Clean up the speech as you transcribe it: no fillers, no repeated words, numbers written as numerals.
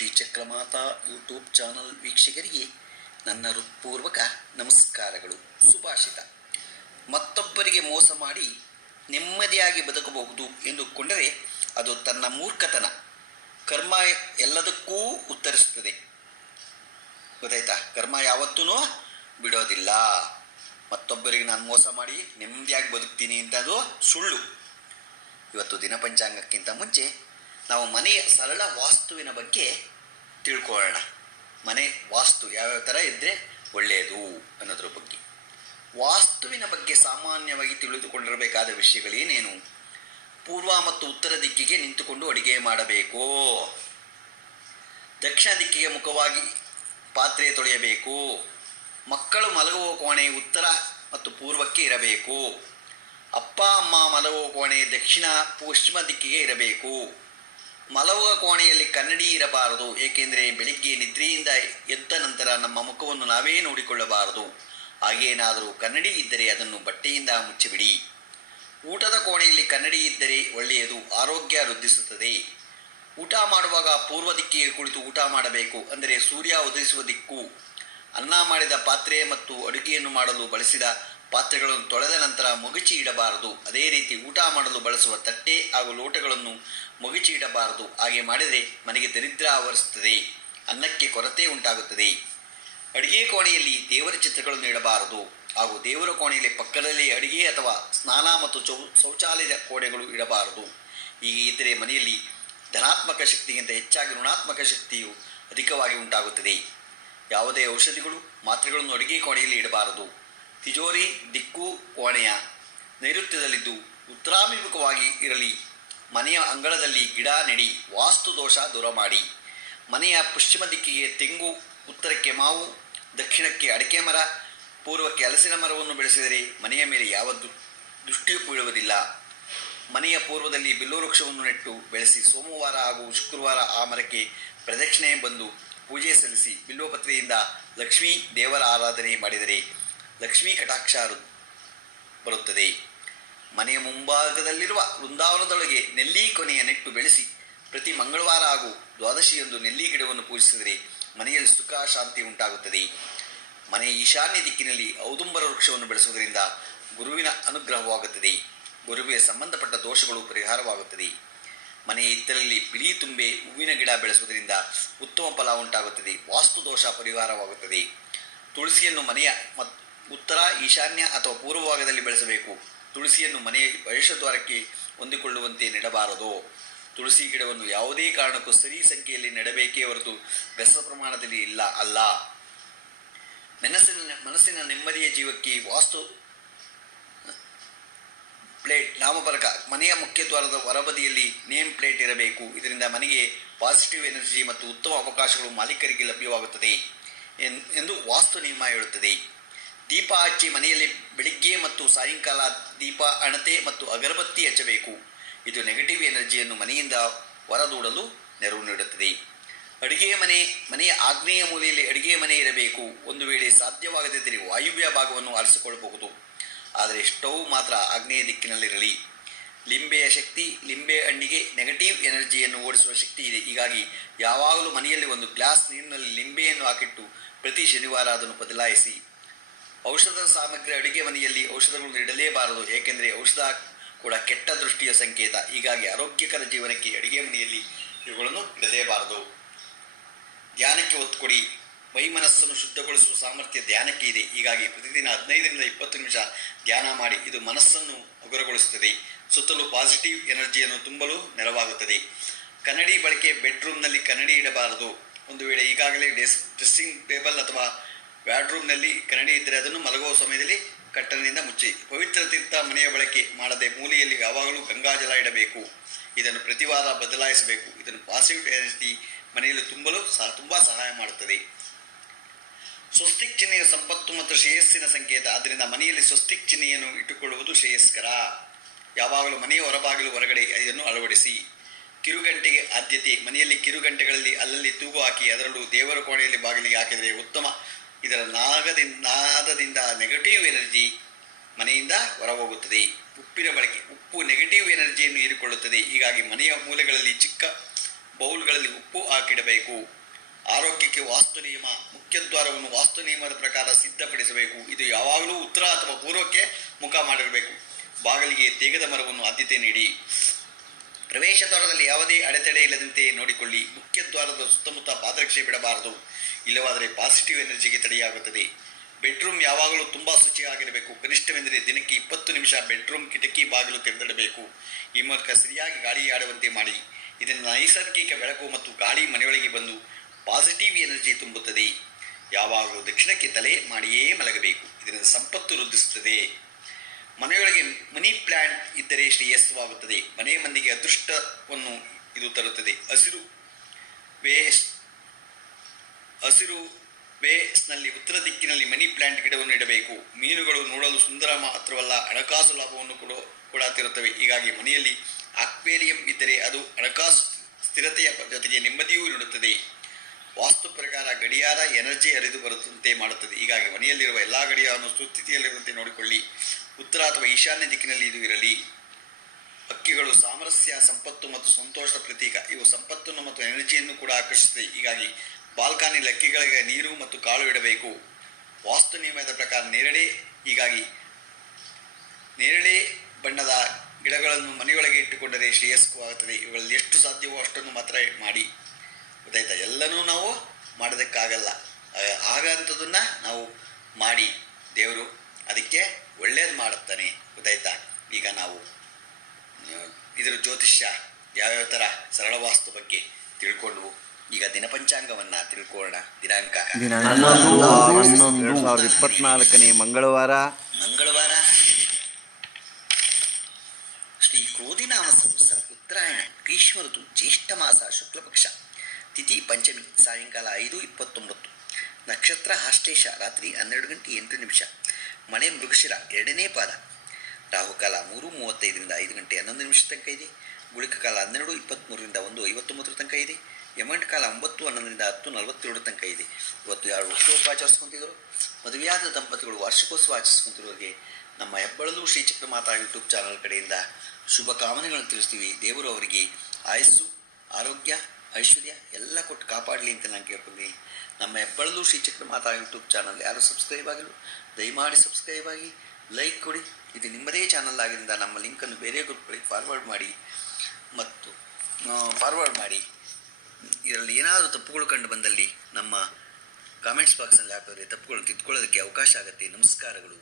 ಶ್ರೀಚಕ್ರಮಾತಾ YouTube channel ವೀಕ್ಷಕರಿಗೆ ನನ್ನ ಹೃತ್ಪೂರ್ವಕ ನಮಸ್ಕಾರಗಳು. ಸುಭಾಷಿತ: ಮತ್ತೊಬ್ಬರಿಗೆ ಮೋಸ ಮಾಡಿ ನೆಮ್ಮದಿಯಾಗಿ ಬದುಕಬಹುದು ಎಂದುಕೊಂಡರೆ ಅದು ತನ್ನ ಮೂರ್ಖತನ. ಕರ್ಮ ಎಲ್ಲದಕ್ಕೂ ಉತ್ತರಿಸುತ್ತದೆ. ಗೊತ್ತಾಯ್ತಾ? ಕರ್ಮ ಯಾವತ್ತೂ ಬಿಡೋದಿಲ್ಲ. ಮತ್ತೊಬ್ಬರಿಗೆ ನಾನು ಮೋಸ ಮಾಡಿ ನೆಮ್ಮದಿಯಾಗಿ ಬದುಕ್ತೀನಿ ಅಂತ ಅದು ಸುಳ್ಳು. ಇವತ್ತು ದಿನಪಂಚಾಂಗಕ್ಕಿಂತ ಮುಂಚೆ ನಾವು ಮನೆಯ ಸರಳ ವಾಸ್ತುವಿನ ಬಗ್ಗೆ ತಿಳ್ಕೊಳ್ಳೋಣ. ಮನೆ ವಾಸ್ತು ಯಾವ್ಯಾವ ಥರ ಇದ್ದರೆ ಒಳ್ಳೆಯದು ಅನ್ನೋದ್ರ ಬಗ್ಗೆ. ವಾಸ್ತುವಿನ ಬಗ್ಗೆ ಸಾಮಾನ್ಯವಾಗಿ ತಿಳಿದುಕೊಂಡಿರಬೇಕಾದ ವಿಷಯಗಳೇನೇನು? ಪೂರ್ವ ಮತ್ತು ಉತ್ತರ ದಿಕ್ಕಿಗೆ ನಿಂತುಕೊಂಡು ಅಡುಗೆ ಮಾಡಬೇಕು. ದಕ್ಷಿಣ ದಿಕ್ಕಿಗೆ ಮುಖವಾಗಿ ಪಾತ್ರೆ ತೊಳೆಯಬೇಕು. ಮಕ್ಕಳು ಮಲಗುವ ಕೋಣೆ ಉತ್ತರ ಮತ್ತು ಪೂರ್ವಕ್ಕೆ ಇರಬೇಕು. ಅಪ್ಪ ಅಮ್ಮ ಮಲಗುವ ಕೋಣೆ ದಕ್ಷಿಣ ಪಶ್ಚಿಮ ದಿಕ್ಕಿಗೆ ಇರಬೇಕು. ಮಲಗುವ ಕೋಣೆಯಲ್ಲಿ ಕನ್ನಡಿ ಇರಬಾರದು, ಏಕೆಂದರೆ ಬೆಳಿಗ್ಗೆ ನಿದ್ರೆಯಿಂದ ಎದ್ದ ನಂತರ ನಮ್ಮ ಮುಖವನ್ನು ನಾವೇ ನೋಡಿಕೊಳ್ಳಬಾರದು. ಹಾಗೇನಾದರೂ ಕನ್ನಡಿ ಇದ್ದರೆ ಅದನ್ನು ಬಟ್ಟೆಯಿಂದ ಮುಚ್ಚಿಬಿಡಿ. ಊಟದ ಕೋಣೆಯಲ್ಲಿ ಕನ್ನಡಿ ಇದ್ದರೆ ಒಳ್ಳೆಯದು, ಆರೋಗ್ಯ ವೃದ್ಧಿಸುತ್ತದೆ. ಊಟ ಮಾಡುವಾಗ ಪೂರ್ವ ದಿಕ್ಕಿಗೆ ಕುಳಿತು ಊಟ ಮಾಡಬೇಕು, ಅಂದರೆ ಸೂರ್ಯ ಉದಯಿಸುವ ದಿಕ್ಕು. ಅನ್ನ ಮಾಡಿದ ಪಾತ್ರೆ ಮತ್ತು ಅಡುಗೆಯನ್ನು ಮಾಡಲು ಬಳಸಿದ ಪಾತ್ರೆಗಳನ್ನು ತೊಳೆದ ನಂತರ ಮಗುಚಿ ಇಡಬಾರದು. ಅದೇ ರೀತಿ ಊಟ ಮಾಡಲು ಬಳಸುವ ತಟ್ಟೆ ಹಾಗೂ ಲೋಟಗಳನ್ನು ಮಗುಚಿ ಇಡಬಾರದು. ಹಾಗೆ ಮಾಡಿದರೆ ಮನೆಗೆ ದರಿದ್ರ ಆವರಿಸುತ್ತದೆ, ಅನ್ನಕ್ಕೆ ಕೊರತೆ ಉಂಟಾಗುತ್ತದೆ. ಅಡುಗೆ ಕೋಣೆಯಲ್ಲಿ ದೇವರ ಚಿತ್ರಗಳನ್ನು ಇಡಬಾರದು ಹಾಗೂ ದೇವರ ಕೋಣೆಯಲ್ಲಿ ಪಕ್ಕದಲ್ಲಿ ಅಡುಗೆ ಅಥವಾ ಸ್ನಾನ ಮತ್ತು ಶೌಚಾಲಯದ ಕೋಣೆಗಳು ಇಡಬಾರದು. ಹೀಗೆ ಇದ್ದರೆ ಮನೆಯಲ್ಲಿ ಧನಾತ್ಮಕ ಶಕ್ತಿಗಿಂತ ಹೆಚ್ಚಾಗಿ ಋಣಾತ್ಮಕ ಶಕ್ತಿಯು ಅಧಿಕವಾಗಿ ಉಂಟಾಗುತ್ತದೆ. ಯಾವುದೇ ಔಷಧಿಗಳು ಮಾತ್ರೆಗಳನ್ನು ಅಡುಗೆ ಕೋಣೆಯಲ್ಲಿ ಇಡಬಾರದು. ತಿಜೋರಿ ದಿಕ್ಕು ಕೋಣೆಯ ನೈಋತ್ಯದಲ್ಲಿದ್ದು ಉತ್ತರಾಭಿಮುಖವಾಗಿ ಇರಲಿ. ಮನೆಯ ಅಂಗಳದಲ್ಲಿ ಗಿಡ ನೆಡಿ, ವಾಸ್ತು ದೋಷ ದೂರ ಮಾಡಿ. ಮನೆಯ ಪಶ್ಚಿಮ ದಿಕ್ಕಿಗೆ ತೆಂಗು, ಉತ್ತರಕ್ಕೆ ಮಾವು, ದಕ್ಷಿಣಕ್ಕೆ ಅಡಿಕೆ ಮರ, ಪೂರ್ವಕ್ಕೆ ಹಲಸಿನ ಮರವನ್ನು ಬೆಳೆಸಿದರೆ ಮನೆಯ ಮೇಲೆ ಯಾವ ದೃಷ್ಟಿಯೂ ಬೀಳುವುದಿಲ್ಲ. ಮನೆಯ ಪೂರ್ವದಲ್ಲಿ ಬಿಲ್ವ ವೃಕ್ಷವನ್ನು ನೆಟ್ಟು ಬೆಳೆಸಿ ಸೋಮವಾರ ಹಾಗೂ ಶುಕ್ರವಾರ ಆ ಮರಕ್ಕೆ ಪ್ರದಕ್ಷಿಣೆ ಬಂದು ಪೂಜೆ ಸಲ್ಲಿಸಿ ಬಿಲ್ವಪತ್ರೆಯಿಂದ ಲಕ್ಷ್ಮೀ ದೇವರ ಆರಾಧನೆ ಮಾಡಿದರೆ ಲಕ್ಷ್ಮೀ ಕಟಾಕ್ಷ ಬರುತ್ತದೆ. ಮನೆಯ ಮುಂಭಾಗದಲ್ಲಿರುವ ವೃಂದಾವನದೊಳಗೆ ನೆಲ್ಲಿ ಕೊನೆಯ ನೆಟ್ಟು ಬೆಳೆಸಿ ಪ್ರತಿ ಮಂಗಳವಾರ ಹಾಗೂ ದ್ವಾದಶಿಯೊಂದು ನೆಲ್ಲಿ ಗಿಡವನ್ನು ಪೂಜಿಸಿದರೆ ಮನೆಯಲ್ಲಿ ಸುಖ ಶಾಂತಿ ಉಂಟಾಗುತ್ತದೆ. ಮನೆಯ ಈಶಾನ್ಯ ದಿಕ್ಕಿನಲ್ಲಿ ಔದುಂಬರ ವೃಕ್ಷವನ್ನು ಬೆಳೆಸುವುದರಿಂದ ಗುರುವಿನ ಅನುಗ್ರಹವಾಗುತ್ತದೆ. ಗುರುವಿಗೆ ಸಂಬಂಧಪಟ್ಟ ದೋಷಗಳು ಪರಿಹಾರವಾಗುತ್ತದೆ. ಮನೆಯ ಹಿತ್ತಲಲ್ಲಿ ಬಿಳಿ ತುಂಬೆ ಹೂವಿನ ಗಿಡ ಬೆಳೆಸುವುದರಿಂದ ಉತ್ತಮ ಫಲ ಉಂಟಾಗುತ್ತದೆ. ವಾಸ್ತು ದೋಷ ಪರಿಹಾರವಾಗುತ್ತದೆ. ತುಳಸಿಯನ್ನು ಮನೆಯ ಉತ್ತರ, ಈಶಾನ್ಯ ಅಥವಾ ಪೂರ್ವ ಭಾಗದಲ್ಲಿ ಬೆಳೆಸಬೇಕು. ತುಳಸಿಯನ್ನು ಮನೆಯ ಪ್ರವೇಶದ್ವಾರಕ್ಕೆ ಹೊಂದಿಕೊಳ್ಳುವಂತೆ ನೆಡಬಾರದು. ತುಳಸಿ ಗಿಡವನ್ನು ಯಾವುದೇ ಕಾರಣಕ್ಕೂ ಸರಿ ಸಂಖ್ಯೆಯಲ್ಲಿ ನೆಡಬೇಕೇ ಹೊರತು ಬೆಸ ಪ್ರಮಾಣದಲ್ಲಿ ಅಲ್ಲ. ಮನಸ್ಸಿನ ನೆಮ್ಮದಿಯ ಜೀವಕ್ಕೆ ವಾಸ್ತು ಪ್ಲೇಟ್, ನಾಮಫಲಕ ಮನೆಯ ಮುಖ್ಯ ದ್ವಾರದ ಹೊರಬದಿಯಲ್ಲಿ ನೇಮ್ ಪ್ಲೇಟ್ ಇರಬೇಕು. ಇದರಿಂದ ಮನೆಗೆ ಪಾಸಿಟಿವ್ ಎನರ್ಜಿ ಮತ್ತು ಉತ್ತಮ ಅವಕಾಶಗಳು ಮಾಲೀಕರಿಗೆ ಲಭ್ಯವಾಗುತ್ತದೆ ಎಂದು ವಾಸ್ತು ನಿಯಮ ಹೇಳುತ್ತದೆ. ದೀಪ ಹಚ್ಚಿ ಮನೆಯಲ್ಲಿ ಬೆಳಿಗ್ಗೆ ಮತ್ತು ಸಾಯಂಕಾಲ ದೀಪ, ಹಣತೆ ಮತ್ತು ಅಗರಬತ್ತಿ ಹಚ್ಚಬೇಕು. ಇದು ನೆಗೆಟಿವ್ ಎನರ್ಜಿಯನ್ನು ಮನೆಯಿಂದ ಹೊರದೂಡಲು ನೆರವು ನೀಡುತ್ತದೆ. ಮನೆಯ ಆಗ್ನೇಯ ಮೂಲೆಯಲ್ಲಿ ಅಡುಗೆ ಮನೆ ಇರಬೇಕು. ಒಂದು ವೇಳೆ ಸಾಧ್ಯವಾಗದಿದ್ದರೆ ವಾಯುವ್ಯ ಭಾಗವನ್ನು ಆರಿಸಿಕೊಳ್ಳಬಹುದು, ಆದರೆ ಸ್ಟವ್ ಮಾತ್ರ ಆಗ್ನೇಯ ದಿಕ್ಕಿನಲ್ಲಿರಲಿ. ಲಿಂಬೆಯ ಶಕ್ತಿ, ಲಿಂಬೆ ಹಣ್ಣಿಗೆ ನೆಗೆಟಿವ್ ಎನರ್ಜಿಯನ್ನು ಓಡಿಸುವ ಶಕ್ತಿ ಇದೆ. ಹೀಗಾಗಿ ಯಾವಾಗಲೂ ಮನೆಯಲ್ಲಿ ಒಂದು ಗ್ಲಾಸ್ ನೀರಿನಲ್ಲಿ ಲಿಂಬೆಯನ್ನು ಹಾಕಿಟ್ಟು ಪ್ರತಿ ಶನಿವಾರ ಅದನ್ನು ಬದಲಾಯಿಸಿ. ಔಷಧದ ಸಾಮಗ್ರಿ ಅಡುಗೆ ಮನೆಯಲ್ಲಿ ಔಷಧಗಳನ್ನು ಇಡಲೇಬಾರದು, ಏಕೆಂದರೆ ಔಷಧ ಕೂಡ ಕೆಟ್ಟ ದೃಷ್ಟಿಯ ಸಂಕೇತ. ಹೀಗಾಗಿ ಆರೋಗ್ಯಕರ ಜೀವನಕ್ಕೆ ಅಡುಗೆ ಮನೆಯಲ್ಲಿ ಇವುಗಳನ್ನು ಇಡಲೇಬಾರದು. ಧ್ಯಾನಕ್ಕೆ ಒತ್ತು ಕೊಡಿ. ಮನಸ್ಸನ್ನು ಶುದ್ಧಗೊಳಿಸುವ ಸಾಮರ್ಥ್ಯ ಧ್ಯಾನಕ್ಕೆ ಇದೆ. ಹೀಗಾಗಿ ಪ್ರತಿದಿನ 15ರಿಂದ 20 ನಿಮಿಷ ಧ್ಯಾನ ಮಾಡಿ. ಇದು ಮನಸ್ಸನ್ನು ಹಗುರಗೊಳಿಸುತ್ತದೆ, ಸುತ್ತಲೂ ಪಾಸಿಟಿವ್ ಎನರ್ಜಿಯನ್ನು ತುಂಬಲು ನೆರವಾಗುತ್ತದೆ. ಕನ್ನಡಿ ಬಳಕೆ. ಬೆಡ್ರೂಮ್ನಲ್ಲಿ ಕನ್ನಡಿ ಇಡಬಾರದು. ಒಂದು ವೇಳೆ ಈಗಾಗಲೇ ಡ್ರೆಸ್ಸಿಂಗ್ ಟೇಬಲ್ ಅಥವಾ ಬ್ಯಾಡ್ರೂಮ್ನಲ್ಲಿ ಕನ್ನಡಿ ಇದ್ದರೆ ಅದನ್ನು ಮಲಗುವ ಸಮಯದಲ್ಲಿ ಕಟ್ಟನಿಂದ ಮುಚ್ಚಿ. ಪವಿತ್ರ ತೀರ್ಥ ಮನೆಯ ಬಳಕೆ ಮಾಡದೆ ಮೂಲೆಯಲ್ಲಿ ಯಾವಾಗಲೂ ಗಂಗಾಜಲ ಇಡಬೇಕು. ಇದನ್ನು ಪ್ರತಿ ವಾರ ಬದಲಾಯಿಸಬೇಕು. ಇದನ್ನು ಪಾಸಿಟಿವ್ ಎನರ್ಜಿ ಮನೆಯಲ್ಲಿ ತುಂಬ ಸಹಾಯ ಮಾಡುತ್ತದೆ. ಸ್ವಸ್ತಿಕ್ ಚಿಹ್ನೆಯ ಸಂಪತ್ತು ಮತ್ತು ಶ್ರೇಯಸ್ಸಿನ ಸಂಕೇತ. ಆದ್ದರಿಂದ ಮನೆಯಲ್ಲಿ ಸ್ವಸ್ತಿಕ್ ಚಿಹ್ನೆಯನ್ನು ಇಟ್ಟುಕೊಳ್ಳುವುದು ಶ್ರೇಯಸ್ಕರ. ಯಾವಾಗಲೂ ಮನೆಯ ಹೊರಬಾಗಿಲು ಹೊರಗಡೆ ಇದನ್ನು ಅಳವಡಿಸಿ. ಕಿರುಗಂಟೆಗೆ ಆದ್ಯತೆ. ಮನೆಯಲ್ಲಿ ಕಿರುಗಂಟೆಗಳಲ್ಲಿ ಅಲ್ಲಲ್ಲಿ ತೂಗು ಹಾಕಿ ಅದರಲ್ಲೂ ದೇವರ ಕೋಣೆಯಲ್ಲಿ ಬಾಗಿಲಿಗೆ ಹಾಕಿದರೆ ಉತ್ತಮ. ಇದರ ನಾದದಿಂದ ನೆಗೆಟಿವ್ ಎನರ್ಜಿ ಮನೆಯಿಂದ ಹೊರಹೋಗುತ್ತದೆ. ಉಪ್ಪಿನ ಬಳಕೆ. ಉಪ್ಪು ನೆಗೆಟಿವ್ ಎನರ್ಜಿಯನ್ನು ಹೀರಿಕೊಳ್ಳುತ್ತದೆ. ಹೀಗಾಗಿ ಮನೆಯ ಮೂಲೆಗಳಲ್ಲಿ ಚಿಕ್ಕ ಬೌಲ್ಗಳಲ್ಲಿ ಉಪ್ಪು ಹಾಕಿಡಬೇಕು. ಆರೋಗ್ಯಕ್ಕೆ ವಾಸ್ತು ನಿಯಮ. ಮುಖ್ಯದ್ವಾರವನ್ನು ವಾಸ್ತು ನಿಯಮದ ಪ್ರಕಾರ ಸಿದ್ಧಪಡಿಸಬೇಕು. ಇದು ಯಾವಾಗಲೂ ಉತ್ತರ ಅಥವಾ ಪೂರ್ವಕ್ಕೆ ಮುಖ ಮಾಡಿರಬೇಕು. ಬಾಗಿಲಿಗೆ ತೇಗದ ಮರವನ್ನು ಆದ್ಯತೆ ನೀಡಿ. ಪ್ರವೇಶ ದ್ವಾರದಲ್ಲಿ ಯಾವುದೇ ಅಡೆತಡೆ ಇಲ್ಲದಂತೆ ನೋಡಿಕೊಳ್ಳಿ. ಮುಖ್ಯ ದ್ವಾರದ ಸುತ್ತಮುತ್ತ ಪಾದರಕ್ಷೆ ಬಿಡಬಾರದು, ಇಲ್ಲವಾದರೆ ಪಾಸಿಟಿವ್ ಎನರ್ಜಿಗೆ ತಡೆಯಾಗುತ್ತದೆ. ಬೆಡ್ರೂಮ್ ಯಾವಾಗಲೂ ತುಂಬ ಶುಚಿಯಾಗಿರಬೇಕು. ಕನಿಷ್ಠವೆಂದರೆ ದಿನಕ್ಕೆ 20 ನಿಮಿಷ ಬೆಡ್ರೂಮ್ ಕಿಟಕಿ ಬಾಗಿಲು ತೆರೆದಿಡಬೇಕು. ಈ ಮೂಲಕ ಸರಿಯಾಗಿ ಗಾಳಿ ಆಡುವಂತೆ ಮಾಡಿ. ಇದನ್ನು ನೈಸರ್ಗಿಕ ಬೆಳಕು ಮತ್ತು ಗಾಳಿ ಮನೆಯೊಳಗೆ ಬಂದು ಪಾಸಿಟಿವ್ ಎನರ್ಜಿ ತುಂಬುತ್ತದೆ. ಯಾವಾಗಲೂ ದಕ್ಷಿಣಕ್ಕೆ ತಲೆ ಮಾಡಿಯೇ ಮಲಗಬೇಕು. ಇದರಿಂದ ಸಂಪತ್ತು ವೃದ್ಧಿಸುತ್ತದೆ. ಮನೆಯೊಳಗೆ ಮನಿ ಪ್ಲಾಂಟ್ ಇದ್ದರೆ ಶ್ರೇಯಸ್ಸವಾಗುತ್ತದೆ. ಮನೆಯ ಮಂದಿಗೆ ಅದೃಷ್ಟವನ್ನು ಇದು ತರುತ್ತದೆ. ಹಸಿರು ಬೇಸ್ನಲ್ಲಿ ಉತ್ತರ ದಿಕ್ಕಿನಲ್ಲಿ ಮನಿ ಪ್ಲಾಂಟ್ ಗಿಡವನ್ನು ಇಡಬೇಕು. ಮೀನುಗಳು ನೋಡಲು ಸುಂದರ ಮಾತ್ರವಲ್ಲ, ಹಣಕಾಸು ಲಾಭವನ್ನು ಕೂಡ ತಿರುತ್ತವೆ. ಹೀಗಾಗಿ ಮನೆಯಲ್ಲಿ ಅಕ್ವೇರಿಯಂ ಇದ್ದರೆ ಅದು ಹಣಕಾಸು ಸ್ಥಿರತೆಯ ಜೊತೆಗೆ ನೆಮ್ಮದಿಯೂ ನೀಡುತ್ತದೆ. ವಾಸ್ತು ಪ್ರಕಾರ ಗಡಿಯಾರ ಎನರ್ಜಿ ಹರಿದು ಬರುತ್ತಂತೆ ಮಾಡುತ್ತದೆ. ಹೀಗಾಗಿ ಮನೆಯಲ್ಲಿರುವ ಎಲ್ಲ ಗಡಿಯಾರವನ್ನು ಸುಸ್ಥಿತಿಯಲ್ಲಿರುವಂತೆ ನೋಡಿಕೊಳ್ಳಿ. ಉತ್ತರ ಅಥವಾ ಈಶಾನ್ಯ ದಿಕ್ಕಿನಲ್ಲಿ ಇದು ಇರಲಿ. ಹಕ್ಕಿಗಳು ಸಾಮರಸ್ಯ, ಸಂಪತ್ತು ಮತ್ತು ಸಂತೋಷದ ಪ್ರತೀಕ. ಇವು ಸಂಪತ್ತನ್ನು ಮತ್ತು ಎನರ್ಜಿಯನ್ನು ಕೂಡ ಆಕರ್ಷಿಸುತ್ತದೆ. ಹೀಗಾಗಿ ಬಾಲ್ಕನಿ ಹಕ್ಕಿಗಳಿಗೆ ನೀರು ಮತ್ತು ಕಾಳು ಇಡಬೇಕು. ವಾಸ್ತು ನಿಯಮದ ಪ್ರಕಾರ ನೇರಳೆ ಬಣ್ಣದ ಗಿಡಗಳನ್ನು ಮನೆಯೊಳಗೆ ಇಟ್ಟುಕೊಂಡರೆ ಶ್ರೇಯಸ್ಕರವಾಗುತ್ತದೆ. ಇವುಗಳಲ್ಲಿ ಎಷ್ಟು ಸಾಧ್ಯವೋ ಅಷ್ಟನ್ನು ಮಾತ್ರ ಮಾಡಿ. ಗೊತ್ತಾಯ್ತಾ? ಎಲ್ಲನೂ ನಾವು ಮಾಡೋದಕ್ಕಾಗಲ್ಲ. ಆಗಂಥದನ್ನು ನಾವು ಮಾಡಿ ದೇವರು ಅದಕ್ಕೆ ಒಳ್ಳೇದು ಮಾಡುತ್ತಾನೆ. ಗೊತ್ತಾಯ್ತಾ? ಈಗ ನಾವು ಇದರ ಜ್ಯೋತಿಷ್ಯ ಯಾವ್ಯಾವ ಥರ ಸರಳ ವಾಸ್ತು ಬಗ್ಗೆ ತಿಳ್ಕೊಂಡು ಈಗ ದಿನಪಂಚಾಂಗವನ್ನು ತಿಳ್ಕೊಳ್ಳೋಣ. ದಿನಾಂಕ 11/11/2024 ಮಂಗಳವಾರ ಶ್ರೀ ಕ್ರೋಧಿನಾಮ ಸಂವತ್ಸರ ಉತ್ತರಾಯಣ, ಗ್ರೀಷ್ಮ ಋತು, ಜ್ಯೇಷ್ಠ ಮಾಸ, ಶುಕ್ಲಪಕ್ಷ, ತಿಥಿ ಪಂಚಮಿ, ಸಾಯಂಕಾಲ 5:29, ನಕ್ಷತ್ರ ಆಶ್ಲೇಷ, ರಾತ್ರಿ 12:08, ಮಳೆ ಮೃಗಶಿರ 2ನೇ ಪಾದ, ರಾಹುಕಾಲ 3:35 5 ಗಂಟೆ 11 ತನಕ ಇದೆ. ಗುಳಿಕ ಕಾಲ 12:23 1:59 ತನಕ ಇದೆ. ಯಮಗಂಟ ಕಾಲ 9:11 10:47 ತನಕ ಇದೆ. ಇವತ್ತು ಯಾರು ಹುಟ್ಟುಹಬ್ಬ ಆಚರಿಸ್ಕೊಂತಿದ್ರು, ಮದುವೆಯಾದ ದಂಪತಿಗಳು ವಾರ್ಷಿಕೋತ್ಸವ ಆಚರಿಸ್ಕೊಂತಿರೋರಿಗೆ ನಮ್ಮ ಹೆಬ್ಬಳಲು ಶ್ರೀ ಚಕ್ರಮಾತಾ ಯೂಟ್ಯೂಬ್ ಚಾನಲ್ ಕಡೆಯಿಂದ ಶುಭ ಕಾಮನೆಗಳನ್ನು ತಿಳಿಸ್ತೀವಿ. ದೇವರು ಅವರಿಗೆ ಆಯಸ್ಸು, ಆರೋಗ್ಯ, ಐಶ್ವರ್ಯ ಎಲ್ಲ ಕೊಟ್ಟು ಕಾಪಾಡಲಿ ಅಂತ ನಾನು ಕೇಳ್ಕೊಂತೀನಿ. ನಮ್ಮ ಹೆಬ್ಬಳಲು ಶ್ರೀ ಚಕ್ರಮಾತಾ ಯೂಟ್ಯೂಬ್ ಚಾನಲ್ ಯಾರು ಸಬ್ಸ್ಕ್ರೈಬ್ ಆಗಿಲ್ಲ, ದಯಮಾಡಿ ಸಬ್ಸ್ಕ್ರೈಬ್ ಆಗಿ ಲೈಕ್ ಕೊಡಿ. ಇದು ನಿಮ್ಮದೇ ಚಾನಲ್ ಆಗಿದ್ದರಿಂದ ನಮ್ಮ ಲಿಂಕನ್ನು ಬೇರೆ ಗ್ರೂಪ್ಗಳಿಗೆ ಫಾರ್ವರ್ಡ್ ಮಾಡಿ. ಇದರಲ್ಲಿ ಏನಾದರೂ ತಪ್ಪುಗಳು ಕಂಡು ಬಂದಲ್ಲಿ ನಮ್ಮ ಕಾಮೆಂಟ್ಸ್ ಬಾಕ್ಸ್ನಲ್ಲಿ ಹಾಕಿದ್ರೆ ತಪ್ಪುಗಳನ್ನು ತಿದ್ದುಕೊಳ್ಳೋದಕ್ಕೆ ಅವಕಾಶ ಆಗುತ್ತೆ. ನಮಸ್ಕಾರಗಳು.